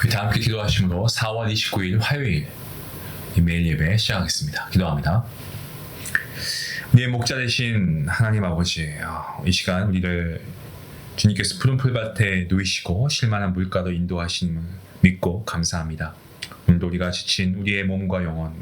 우리 다 함께 기도하심으로 4월 29일 화요일 매일 예배 시작하겠습니다. 기도합니다. 우리의 목자 되신 하나님 아버지, 이 시간 우리를 주님께서 푸른 풀밭에 누이시고 실만한 물가로 인도하심을 믿고 감사합니다. 오늘도 우리가 지친 우리의 몸과 영혼,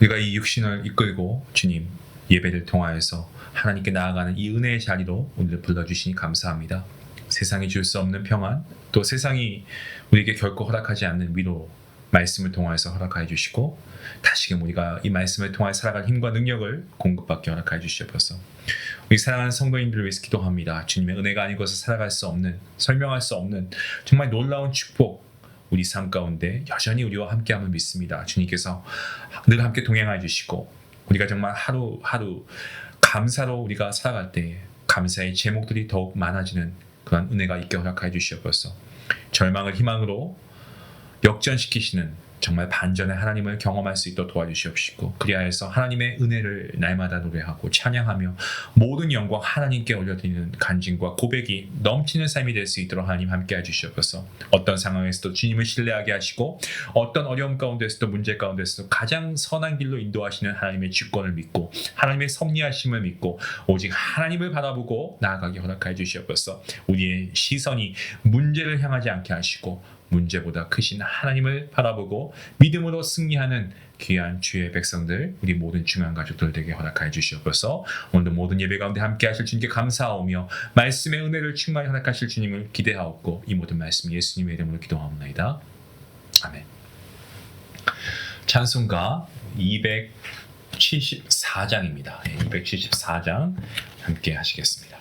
우리가 이 육신을 이끌고 주님 예배를 통하여서 하나님께 나아가는 이 은혜의 자리로 오늘 불러주시니 감사합니다. 세상이 줄 수 없는 평안, 또 세상이 우리에게 결코 허락하지 않는 위로 말씀을 통하여서 허락하여 주시고 다시금 우리가 이 말씀을 통하여 살아갈 힘과 능력을 공급받게 허락하여 주시옵소서. 우리 사랑하는 성도님들을 위해서 기도합니다. 주님의 은혜가 아니고서 살아갈 수 없는, 설명할 수 없는 정말 놀라운 축복, 우리 삶 가운데 여전히 우리와 함께함을 믿습니다. 주님께서 늘 함께 동행하여 주시고 우리가 정말 하루하루 감사로 우리가 살아갈 때 감사의 제목들이 더욱 많아지는 그런 은혜가 있게 허락하여 주시옵소서. 절망을 희망으로 역전시키시는 정말 반전의 하나님을 경험할 수 있도록 도와주시옵시고, 그리하여서 하나님의 은혜를 날마다 노래하고 찬양하며 모든 영광 하나님께 올려드리는 간증과 고백이 넘치는 삶이 될 수 있도록 하나님 함께해 주시옵소서. 어떤 상황에서도 주님을 신뢰하게 하시고 어떤 어려움 가운데서도 문제 가운데서도 가장 선한 길로 인도하시는 하나님의 주권을 믿고 하나님의 섭리하심을 믿고 오직 하나님을 바라보고 나아가게 허락하여 주시옵소서. 우리의 시선이 문제를 향하지 않게 하시고 문제보다 크신 하나님을 바라보고 믿음으로 승리하는 귀한 주의 백성들, 우리 모든 중요한 가족들 되게 허락하여 주시옵소서. 오늘도 모든 예배 가운데 함께 하실 주님께 감사하오며 말씀의 은혜를 충만히 허락하실 주님을 기대하옵고 이 모든 말씀 예수님의 이름으로 기도하옵나이다. 아멘. 찬송가 274장입니다. 274장 함께 하시겠습니다.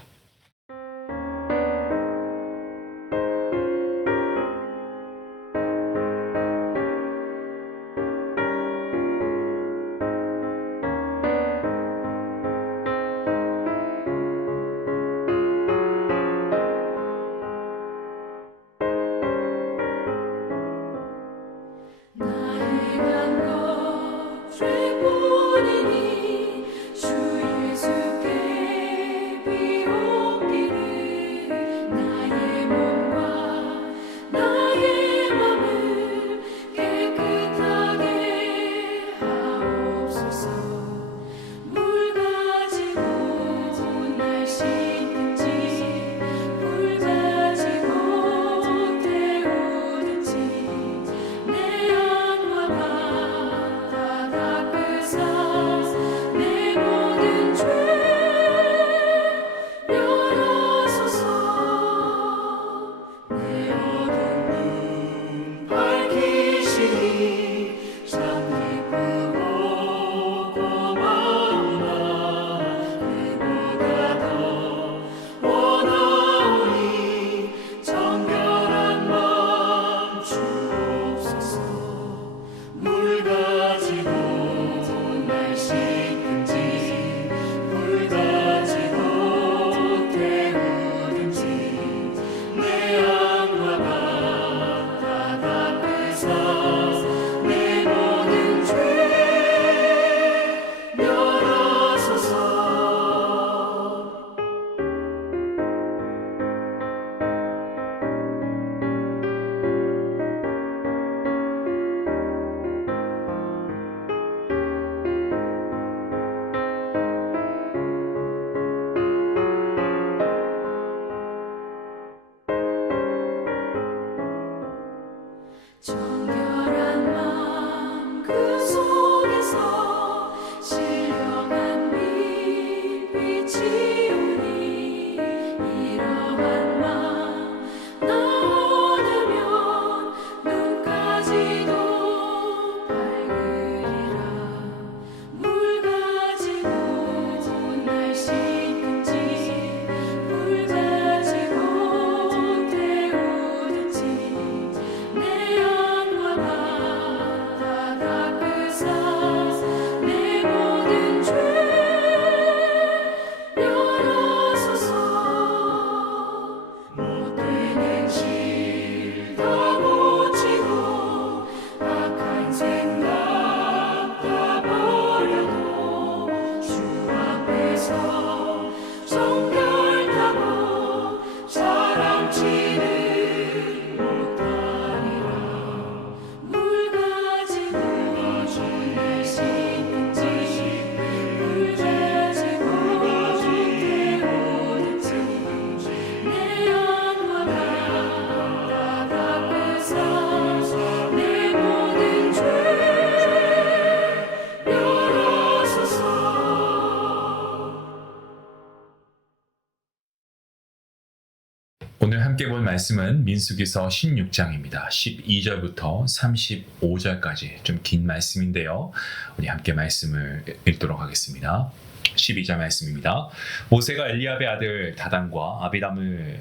오늘 함께 볼 말씀은 민수기서 16장입니다. 12절부터 35절까지 좀 긴 말씀인데요. 우리 함께 말씀을 읽도록 하겠습니다. 12절 말씀입니다. 모세가 엘리압의 아들 다단과 아비람을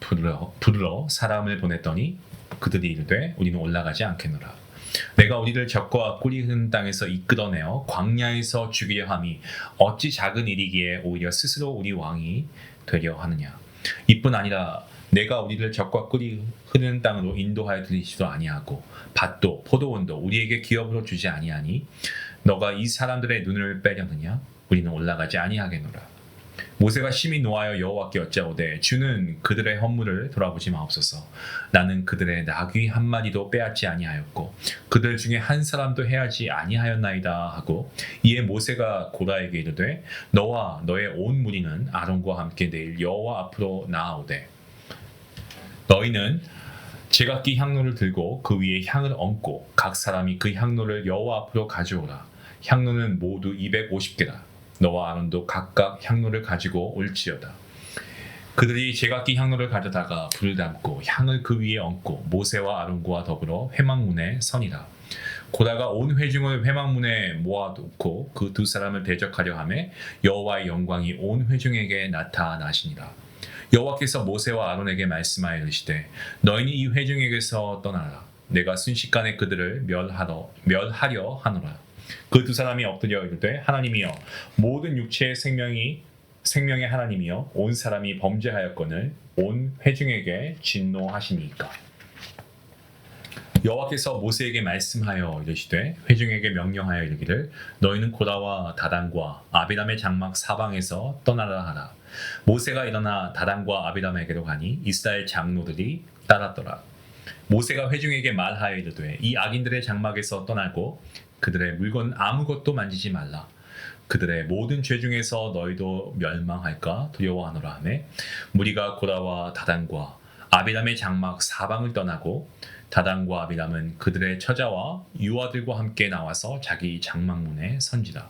부르러 사람을 보냈더니 그들이 이르되 우리는 올라가지 않겠노라. 내가 우리를 적과 꿀이 흐르는 땅에서 이끌어내어 광야에서 죽이려 함이 어찌 작은 일이기에 오히려 스스로 우리 왕이 되려 하느냐. 이뿐 아니라 내가 우리를 적과 꿀이 흐르는 땅으로 인도하여 들이지도 아니하고 밭도 포도원도 우리에게 기업으로 주지 아니하니 너가 이 사람들의 눈을 빼려느냐. 우리는 올라가지 아니하겠노라. 모세가 심히 노하여 여호와께 여짜오되 주는 그들의 헌물을 돌아보지 마옵소서. 나는 그들의 나귀 한 마리도 빼앗지 아니하였고 그들 중에 한 사람도 해하지 아니하였나이다 하고 이에 모세가 고라에게 이르되 너와 너의 온 무리는 아론과 함께 내일 여호와 앞으로 나아오되 너희는 제각기 향로를 들고 그 위에 향을 얹고 각 사람이 그 향로를 여호와 앞으로 가져오라. 향로는 모두 250개라. 너와 아론도 각각 향로를 가지고 올지어다. 그들이 제각기 향로를 가져다가 불을 담고 향을 그 위에 얹고 모세와 아론과 더불어 회막문에 서니라. 고라가 온 회중을 회막문에 모아놓고 그 두 사람을 대적하려 하매 여호와의 영광이 온 회중에게 나타나시니라. 여호와께서 모세와 아론에게 말씀하여 이르시되 너희는 이 회중에게서 떠나라. 내가 순식간에 그들을 멸하려 하노라. 그 두 사람이 엎드려 이르되 하나님이여 모든 육체의 생명의 하나님이여 온 사람이 범죄하였거늘 온 회중에게 진노하시니까. 여호와께서 모세에게 말씀하여 이르시되 회중에게 명령하여 이르기를 너희는 고라와 다단과 아비람의 장막 사방에서 떠나라 하라. 모세가 일어나 다단과 아비람에게로 가니 이스라엘 장로들이 따랐더라. 모세가 회중에게 말하여 이르되 이 악인들의 장막에서 떠나고 그들의 물건 아무것도 만지지 말라. 그들의 모든 죄 중에서 너희도 멸망할까 두려워하노라 하며 무리가 고라와 다단과 아비람의 장막 사방을 떠나고 다단과 아비람은 그들의 처자와 유아들과 함께 나와서 자기 장막문에 선지라.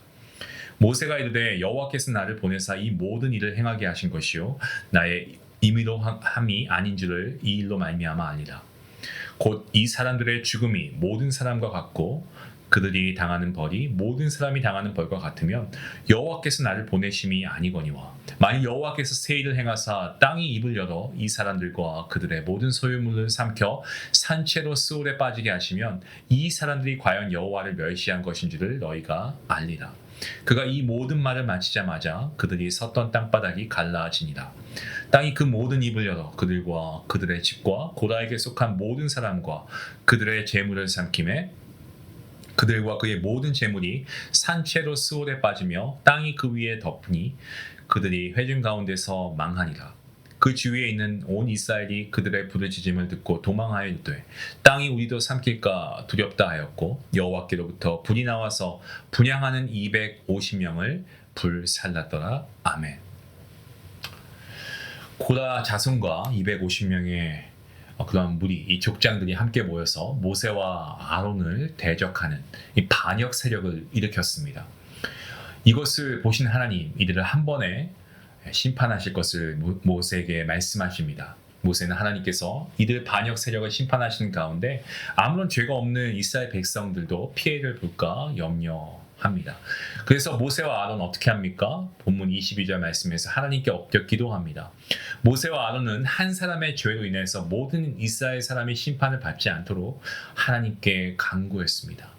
모세가 이르되 여호와께서 나를 보내사 이 모든 일을 행하게 하신 것이요 나의 임의로 함이 아닌 줄을 이 일로 말미암아 알리라. 곧 이 사람들의 죽음이 모든 사람과 같고 그들이 당하는 벌이 모든 사람이 당하는 벌과 같으면 여호와께서 나를 보내심이 아니거니와 만일 여호와께서 새 일을 행하사 땅이 입을 열어 이 사람들과 그들의 모든 소유물을 삼켜 산채로 스올에 빠지게 하시면 이 사람들이 과연 여호와를 멸시한 것인지를 너희가 알리라. 그가 이 모든 말을 마치자마자 그들이 섰던 땅바닥이 갈라지니라. 땅이 그 모든 입을 열어 그들과 그들의 집과 고라에게 속한 모든 사람과 그들의 재물을 삼키매 그들과 그의 모든 재물이 산채로 스올에 빠지며 땅이 그 위에 덮으니 그들이 회중 가운데서 망하니라. 그 주위에 있는 온 이스라엘이 그들의 부르짖음을 듣고 도망하여 이르되 땅이 우리도 삼킬까 두렵다 하였고 여호와께로부터 불이 나와서 분향하는 250명을 불살랐더라. 아멘. 고라 자손과 250명의 그러한 무리, 이 족장들이 함께 모여서 모세와 아론을 대적하는 이 반역 세력을 일으켰습니다. 이것을 보신 하나님, 이들을 한 번에 심판하실 것을 모세에게 말씀하십니다. 모세는 하나님께서 이들 반역 세력을 심판하시는 가운데 아무런 죄가 없는 이스라엘 백성들도 피해를 볼까 염려합니다. 그래서 모세와 아론 어떻게 합니까? 본문 22절 말씀에서 하나님께 엎드려 기도합니다. 모세와 아론은 한 사람의 죄로 인해서 모든 이스라엘 사람이 심판을 받지 않도록 하나님께 간구했습니다.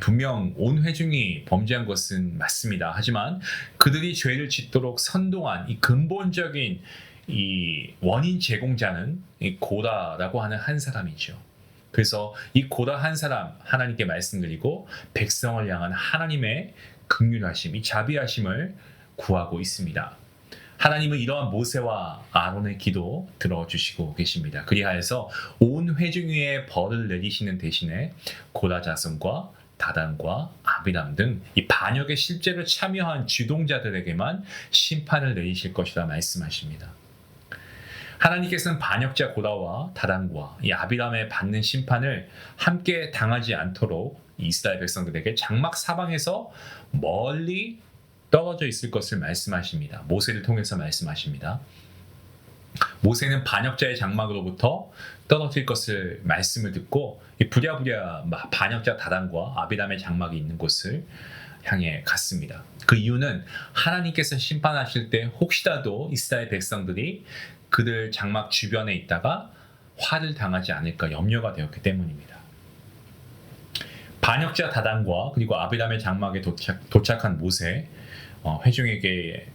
분명 온 회중이 범죄한 것은 맞습니다. 하지만 그들이 죄를 짓도록 선동한 이 근본적인 이 원인 제공자는 이 고라라고 하는 한 사람이죠. 그래서 이 고라 한 사람 하나님께 말씀드리고 백성을 향한 하나님의 긍휼하심, 이 자비하심을 구하고 있습니다. 하나님은 이러한 모세와 아론의 기도 들어주시고 계십니다. 그리하여서 온 회중 위에 벌을 내리시는 대신에 고라 자손과 다단과 아비람 등 이 반역의 실제로 참여한 주동자들에게만 심판을 내리실 것이라 말씀하십니다. 하나님께서는 반역자 고라와 다단과 이 아비람에 받는 심판을 함께 당하지 않도록 이스라엘 백성들에게 장막 사방에서 멀리 떨어져 있을 것을 말씀하십니다. 모세를 통해서 말씀하십니다. 모세는 반역자의 장막으로부터 떨어질 것을 말씀을 듣고 부랴부랴 반역자 다단과 아비람의 장막이 있는 곳을 향해 갔습니다. 그 이유는 하나님께서 심판하실 때 혹시라도 이스라엘 백성들이 그들 장막 주변에 있다가 화를 당하지 않을까 염려가 되었기 때문입니다. 반역자 다단과 그리고 아비람의 장막에 도착한 모세, 회중에게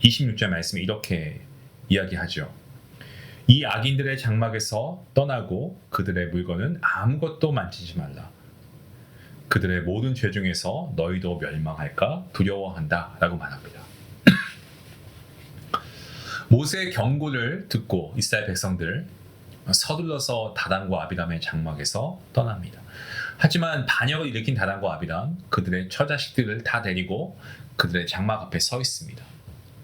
26절 말씀에 이렇게 이야기하죠. 이 악인들의 장막에서 떠나고 그들의 물건은 아무것도 만지지 말라. 그들의 모든 죄 중에서 너희도 멸망할까 두려워한다 라고 말합니다. 모세의 경고를 듣고 이스라엘 백성들 서둘러서 다단과 아비람의 장막에서 떠납니다. 하지만 반역을 일으킨 다단과 아비람, 그들의 처자식들을 다 데리고 그들의 장막 앞에 서 있습니다.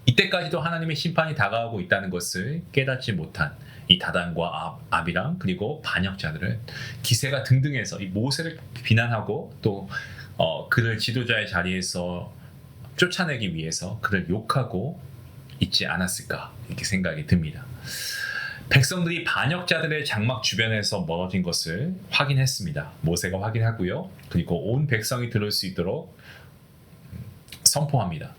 이때까지도 하나님의 심판이 다가오고 있다는 것을 깨닫지 못한 이 다단과 아비람 그리고 반역자들은 기세가 등등해서 이 모세를 비난하고 또 그를 지도자의 자리에서 쫓아내기 위해서 그를 욕하고 있지 않았을까 이렇게 생각이 듭니다. 백성들이 반역자들의 장막 주변에서 멀어진 것을 확인했습니다. 모세가 확인하고요. 그리고 온 백성이 들을 수 있도록 선포합니다.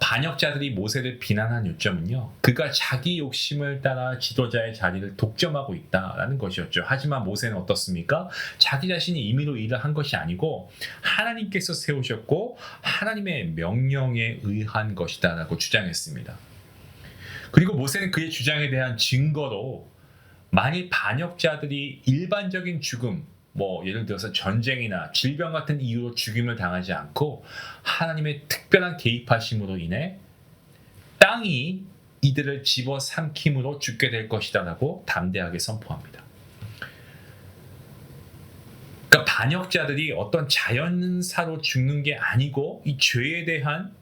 반역자들이 모세를 비난한 요점은요, 그가 자기 욕심을 따라 지도자의 자리를 독점하고 있다라는 것이었죠. 하지만 모세는 어떻습니까? 자기 자신이 임의로 일을 한 것이 아니고 하나님께서 세우셨고 하나님의 명령에 의한 것이다라고 주장했습니다. 그리고 모세는 그의 주장에 대한 증거로 만일 반역자들이 일반적인 죽음, 예를 들어서 전쟁이나 질병 같은 이유로 죽임을 당하지 않고 하나님의 특별한 개입하심으로 인해 땅이 이들을 집어삼킴으로 죽게 될 것이다 라고 담대하게 선포합니다. 그러니까 반역자들이 어떤 자연사로 죽는 게 아니고 이 죄에 대한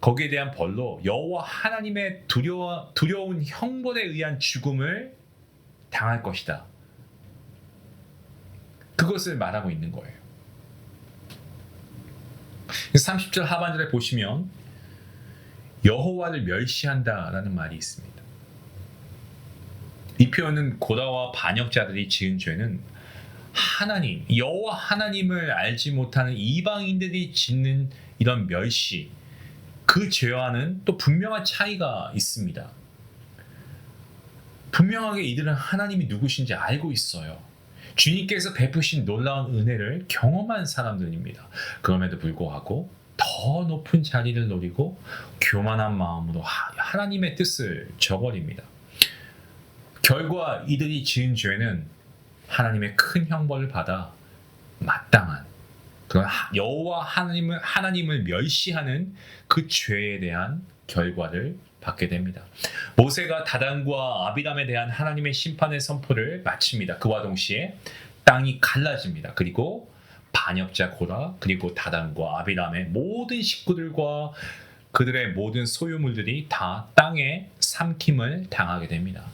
거기에 대한 벌로 여호와 하나님의 두려운 형벌에 의한 죽음을 당할 것이다. 그것을 말하고 있는 거예요. 30절 하반절에 보시면 여호와를 멸시한다라는 말이 있습니다. 이 표현은 고라와 반역자들이 지은 죄는 하나님, 여호와 하나님을 알지 못하는 이방인들이 짓는 이런 멸시, 그 죄와는 또 분명한 차이가 있습니다. 분명하게 이들은 하나님이 누구신지 알고 있어요. 주님께서 베푸신 놀라운 은혜를 경험한 사람들입니다. 그럼에도 불구하고 더 높은 자리를 노리고 교만한 마음으로 하나님의 뜻을 저버립니다. 결과 이들이 지은 죄는 하나님의 큰 형벌을 받아 마땅한 그런 여호와 하나님을 멸시하는 그 죄에 대한 결과를 받게 됩니다. 모세가 다단과 아비람에 대한 하나님의 심판의 선포를 마칩니다. 그와 동시에 땅이 갈라집니다. 그리고 반역자 고라 그리고 다단과 아비람의 모든 식구들과 그들의 모든 소유물들이 다 땅에 삼킴을 당하게 됩니다.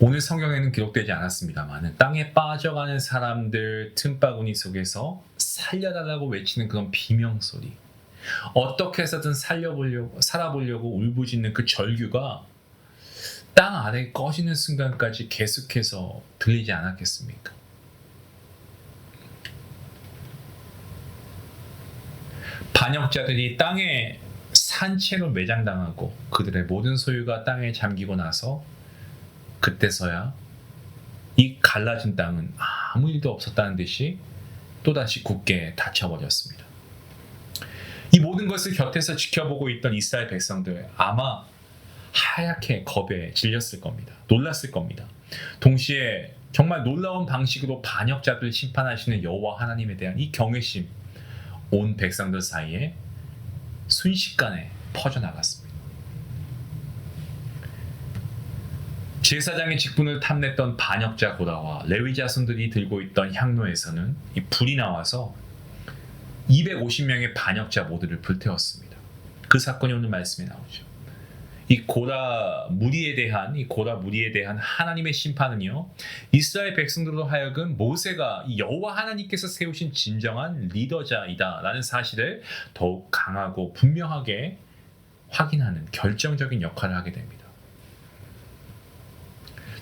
오늘 성경에는 기록되지 않았습니다만 땅에 빠져가는 사람들 틈바구니 속에서 살려달라고 외치는 그런 비명소리, 어떻게 해서든 살아보려고 울부짖는 그 절규가 땅 아래 꺼지는 순간까지 계속해서 들리지 않았겠습니까? 반역자들이 땅에 산채로 매장당하고 그들의 모든 소유가 땅에 잠기고 나서 그때서야 이 갈라진 땅은 아무 일도 없었다는 듯이 또다시 굳게 닫혀버렸습니다. 이 모든 것을 곁에서 지켜보고 있던 이스라엘 백성들 아마 하얗게 겁에 질렸을 겁니다. 놀랐을 겁니다. 동시에 정말 놀라운 방식으로 반역자들을 심판하시는 여호와 하나님에 대한 이 경외심 온 백성들 사이에 순식간에 퍼져나갔습니다. 제사장의 직분을 탐냈던 반역자 고라와 레위 자손들이 들고 있던 향로에서는 이 불이 나와서 250명의 반역자 모두를 불태웠습니다. 그 사건이 오늘 말씀에 나오죠. 이 고라 무리에 대한 하나님의 심판은요, 이스라엘 백성들로 하여금 모세가 여호와 하나님께서 세우신 진정한 리더자이다라는 사실을 더욱 강하고 분명하게 확인하는 결정적인 역할을 하게 됩니다.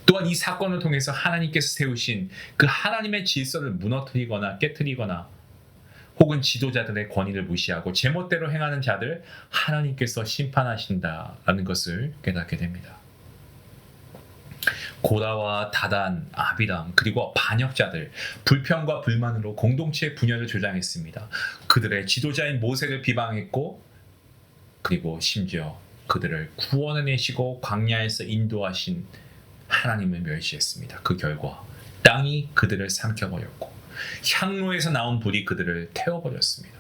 또한 이 사건을 통해서 하나님께서 세우신 그 하나님의 질서를 무너뜨리거나 깨뜨리거나 혹은 지도자들의 권위를 무시하고 제멋대로 행하는 자들 하나님께서 심판하신다라는 것을 깨닫게 됩니다. 고라와 다단, 아비람 그리고 반역자들 불평과 불만으로 공동체의 분열을 조장했습니다. 그들의 지도자인 모세를 비방했고 그리고 심지어 그들을 구원해내시고 광야에서 인도하신 하나님을 멸시했습니다. 그 결과 땅이 그들을 삼켜버렸고 향로에서 나온 불이 그들을 태워버렸습니다.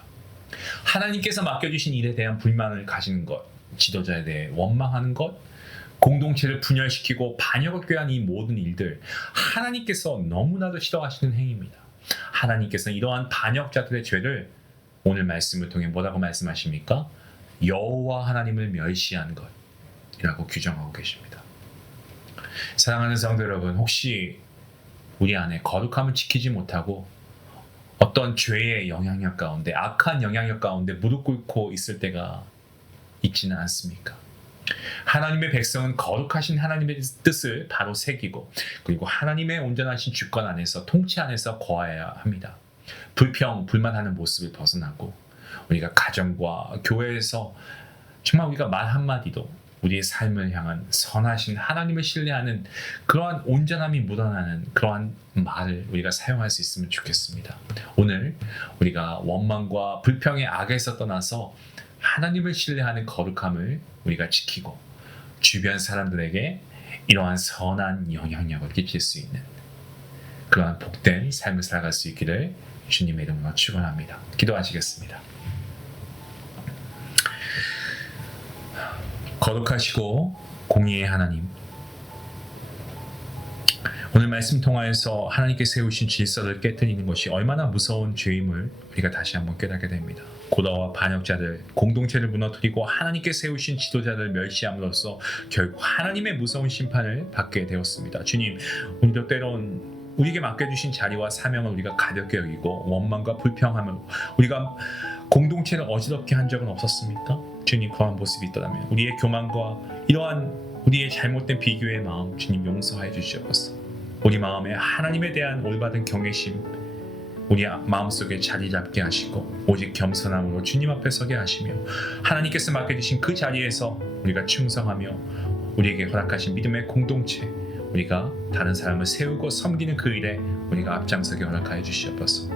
하나님께서 맡겨주신 일에 대한 불만을 가지는 것, 지도자에 대해 원망하는 것, 공동체를 분열시키고 반역을 꾀한 이 모든 일들 하나님께서 너무나도 싫어하시는 행위입니다. 하나님께서 이러한 반역자들의 죄를 오늘 말씀을 통해 뭐라고 말씀하십니까? 여호와 하나님을 멸시한 것이라고 규정하고 계십니다. 사랑하는 성도 여러분, 혹시 우리 안에 거룩함을 지키지 못하고 어떤 죄의 영향력 가운데, 악한 영향력 가운데 무릎 꿇고 있을 때가 있지는 않습니까? 하나님의 백성은 거룩하신 하나님의 뜻을 바로 새기고 그리고 하나님의 온전하신 주권 안에서 통치 안에서 거해야 합니다. 불평, 불만하는 모습을 벗어나고 우리가 가정과 교회에서 정말 우리가 말 한마디도 우리의 삶을 향한 선하신 하나님을 신뢰하는 그러한 온전함이 묻어나는 그러한 말을 우리가 사용할 수 있으면 좋겠습니다. 오늘 우리가 원망과 불평의 악에서 떠나서 하나님을 신뢰하는 거룩함을 우리가 지키고 주변 사람들에게 이러한 선한 영향력을 끼칠 수 있는 그러한 복된 삶을 살아갈 수 있기를 주님의 이름으로 축원합니다. 기도하시겠습니다. 거룩하시고 공의의 하나님, 오늘 말씀 통하여서 하나님께 세우신 질서를 깨뜨리는 것이 얼마나 무서운 죄임을 우리가 다시 한번 깨닫게 됩니다. 고라와 반역자들, 공동체를 무너뜨리고 하나님께 세우신 지도자를 멸시함으로써 결국 하나님의 무서운 심판을 받게 되었습니다. 주님, 우리도 때론 우리에게 맡겨주신 자리와 사명을 우리가 가볍게 여기고 원망과 불평함으로 우리가 공동체를 어지럽게 한 적은 없었습니까? 주님, 그러한 모습이 있더라면 우리의 교만과 이러한 우리의 잘못된 비교의 마음 주님 용서하여 주시옵소서. 우리 마음에 하나님에 대한 올바른 경외심 우리 마음속에 자리 잡게 하시고 오직 겸손함으로 주님 앞에 서게 하시며 하나님께서 맡겨주신 그 자리에서 우리가 충성하며 우리에게 허락하신 믿음의 공동체 우리가 다른 사람을 세우고 섬기는 그 일에 우리가 앞장서게 허락하여 주시옵소서.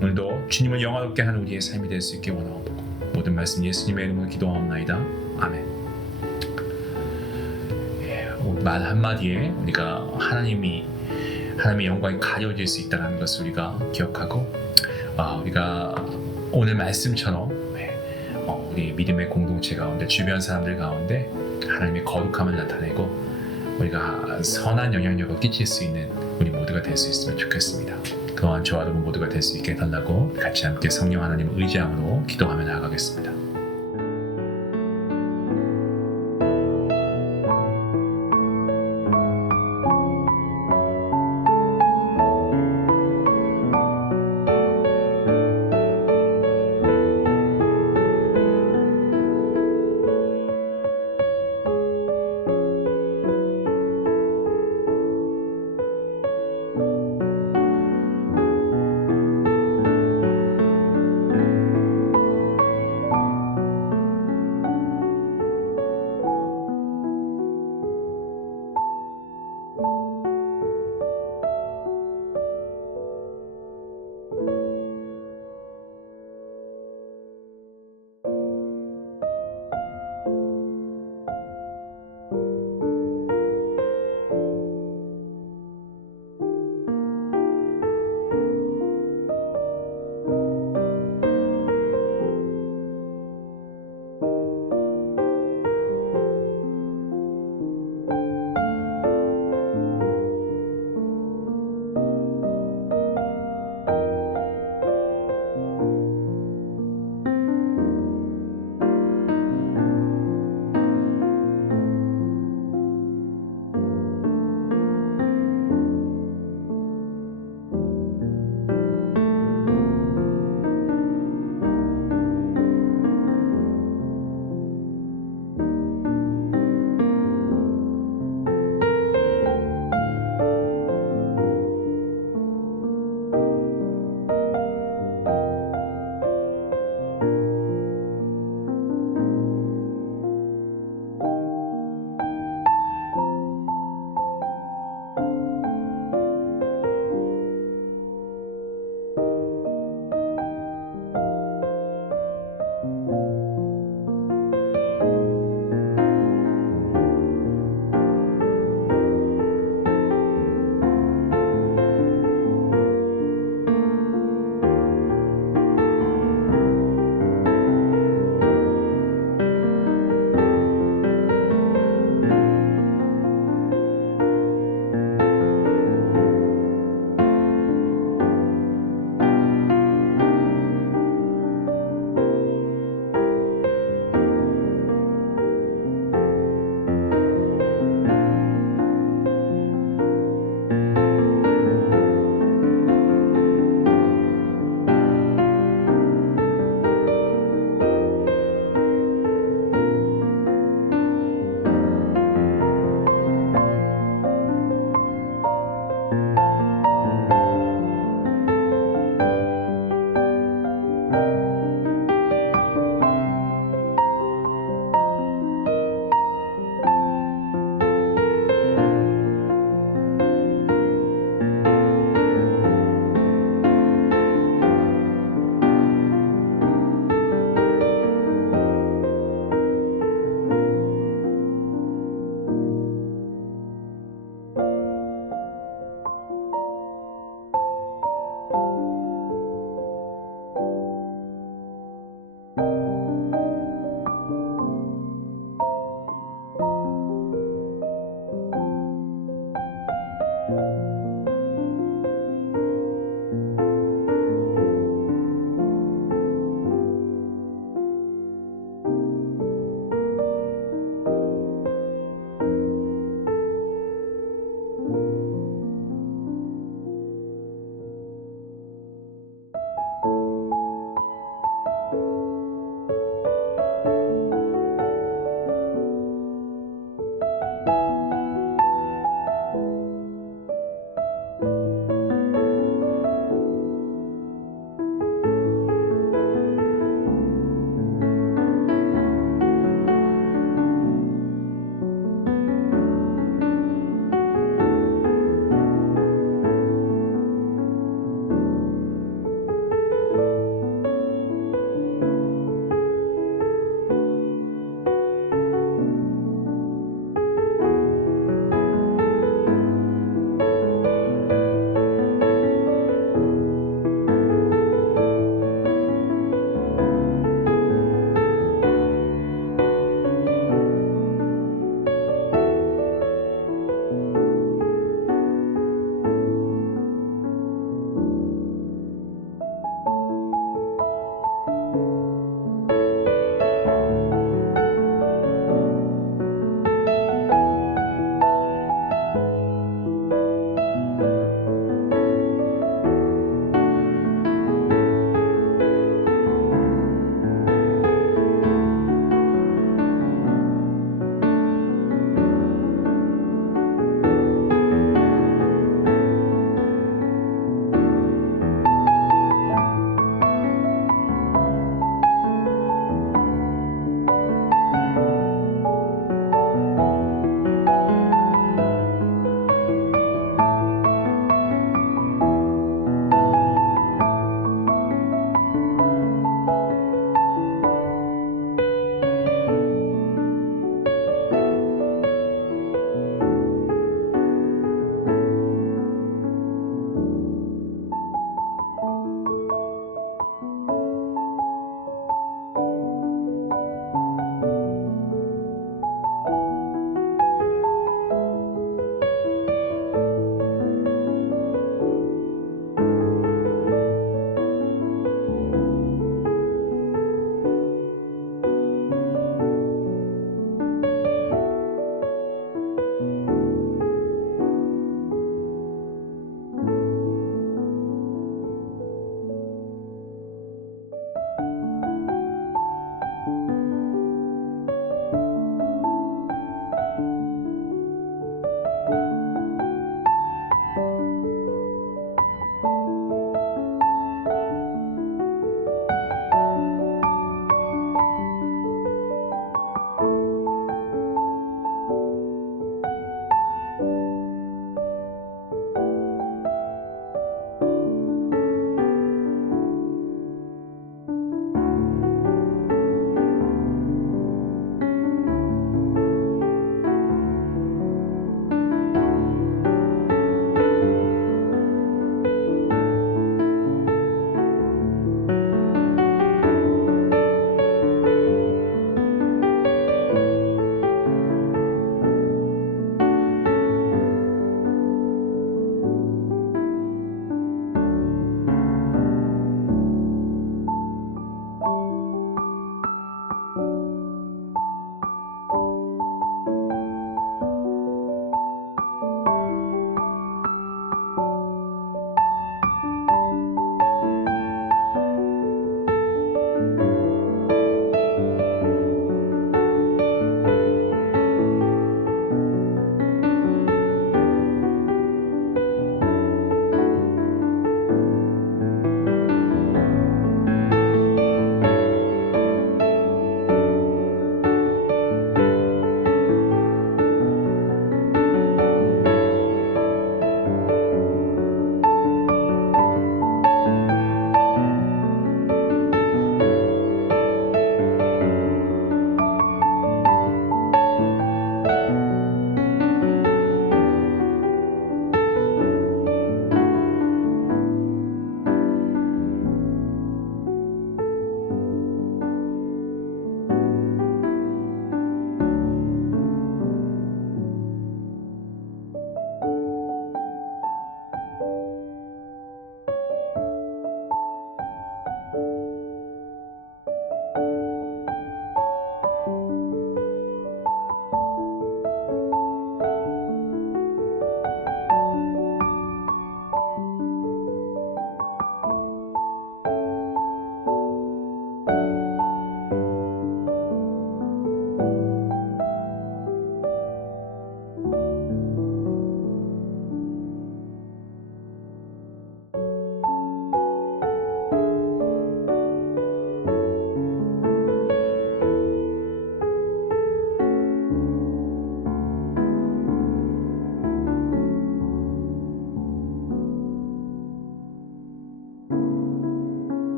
오늘도 주님을 영화롭게 하는 우리의 삶이 될 수 있게 원하옵고 모든 말씀 예수님의 이름으로 기도하옵나이다. 아멘. 말 한마디에 우리가 하나님의 영광이 가려질 수 있다는 것을 우리가 기억하고 우리가 오늘 말씀처럼 우리 믿음의 공동체 가운데 주변 사람들 가운데 하나님의 거룩함을 나타내고 우리가 선한 영향력을 끼칠 수 있는 우리 모두가 될 수 있으면 좋겠습니다. 또한 저와 여러분 모두가 될 수 있게 해달라고 같이 함께 성령 하나님을 의지함으로 기도하며 나아가겠습니다.